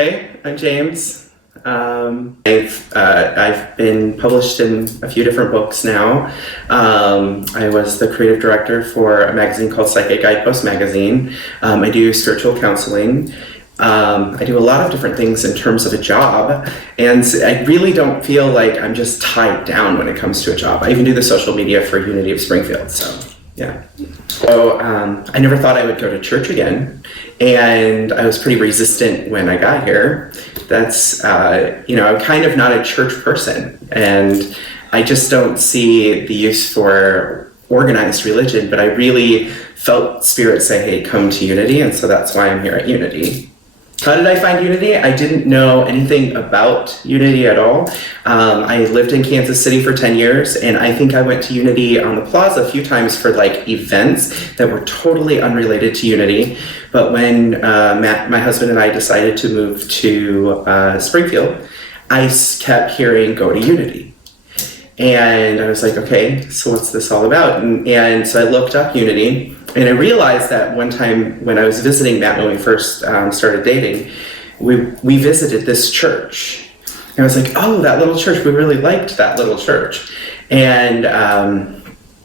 Hey, I'm James. I've been published in a few different books now. I was the creative director for a magazine called Psychic Guidepost Magazine. I do spiritual counseling. I do a lot of different things in terms of a job, and I really don't feel like I'm just tied down when it comes to a job. I even do the social media for Unity of Springfield, so yeah. So I never thought I would go to church again, and I was pretty resistant when I got here. That's, I'm kind of not a church person, and I just don't see the use for organized religion, but I really felt Spirit say, hey, come to Unity, and so that's why I'm here at Unity. How did I find Unity? I didn't know anything about Unity at all. I lived in Kansas City for 10 years, and I think I went to Unity on the Plaza a few times for like events that were totally unrelated to Unity. But when my husband and I decided to move to Springfield, I kept hearing, go to Unity. And I was like, okay, so what's this all about? And so I looked up Unity, and I realized that one time when I was visiting Matt when we first started dating, we visited this church. And I was like, oh, that little church, we really liked that little church. And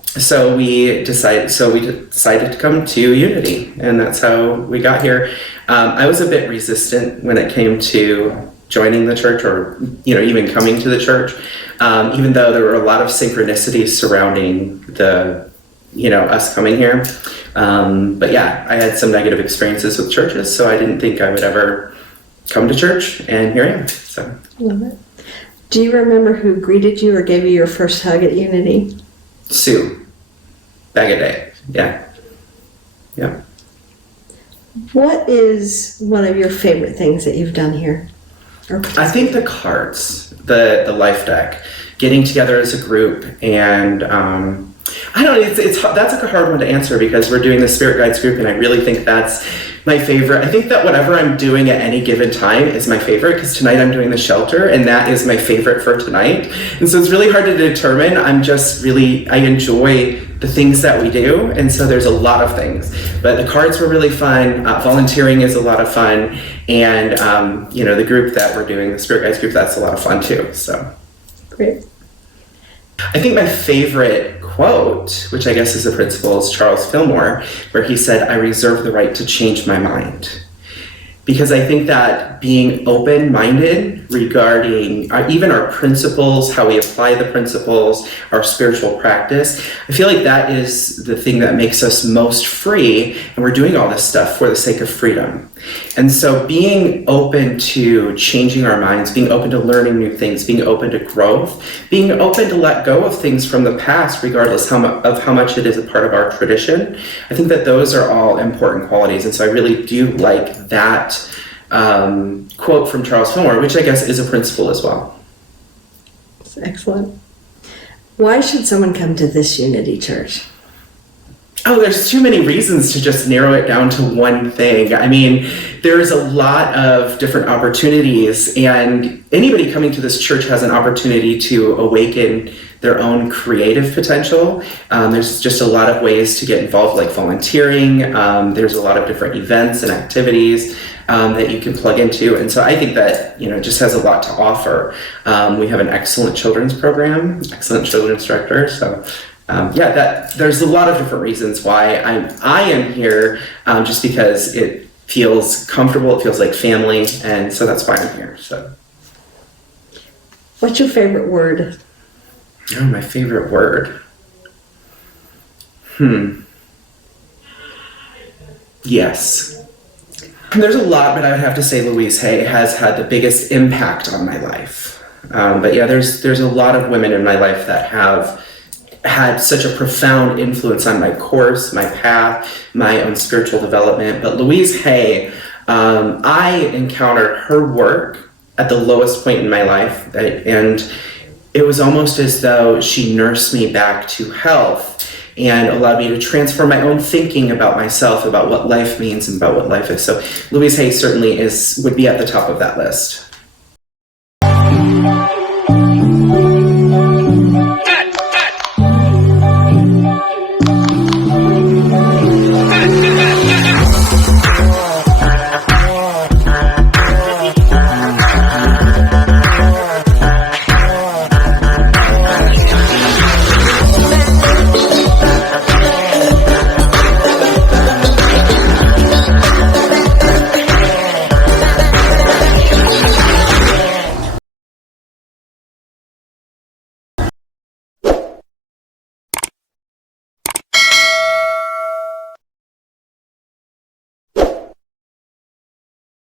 so we decided to come to Unity, and that's how we got here. I was a bit resistant when it came to joining the church, or even coming to the church, even though there were a lot of synchronicities surrounding us coming here. But yeah, I had some negative experiences with churches, so I didn't think I would ever come to church, and here I am. So. Love it. Do you remember who greeted you or gave you your first hug at Unity? Sue. Back a day. Yeah. Yeah. What is one of your favorite things that you've done here? I think the cards, the life deck, getting together as a group, and I don't know, that's like a hard one to answer because we're doing the Spirit Guides group, and I really think that's my favorite. I think that whatever I'm doing at any given time is my favorite, because tonight I'm doing the shelter, and that is my favorite for tonight. And so it's really hard to determine. I enjoy the things that we do, and so there's a lot of things. But the cards were really fun. Volunteering is a lot of fun, and the group that we're doing, the Spirit Guides group, that's a lot of fun too. So great. I think my favorite quote, which I guess is the principle, is Charles Fillmore, where he said, I reserve the right to change my mind. Because I think that being open-minded regarding even our principles, how we apply the principles, our spiritual practice, I feel like that is the thing that makes us most free, and we're doing all this stuff for the sake of freedom. And so being open to changing our minds, being open to learning new things, being open to growth, being open to let go of things from the past, regardless of how much it is a part of our tradition, I think that those are all important qualities. And so I really do like that quote from Charles Fillmore, which I guess is a principle as well. That's excellent. Why should someone come to this Unity Church? Oh, there's too many reasons to just narrow it down to one thing. I mean, there's a lot of different opportunities, and anybody coming to this church has an opportunity to awaken their own creative potential. There's just a lot of ways to get involved, like volunteering. There's a lot of different events and activities that you can plug into. And so I think that, it just has a lot to offer. We have an excellent children's program, excellent children's director. So there's a lot of different reasons why I am here, just because it feels comfortable, it feels like family, and so that's why I'm here. So, what's your favorite word? Oh, my favorite word. Yes. There's a lot, but I would have to say Louise Hay has had the biggest impact on my life. But yeah, there's a lot of women in my life that have had such a profound influence on my course, my path, my own spiritual development. But Louise Hay, I encountered her work at the lowest point in my life, and it was almost as though she nursed me back to health and allowed me to transform my own thinking about myself, about what life means and about what life is. So Louise Hay certainly would be at the top of that list.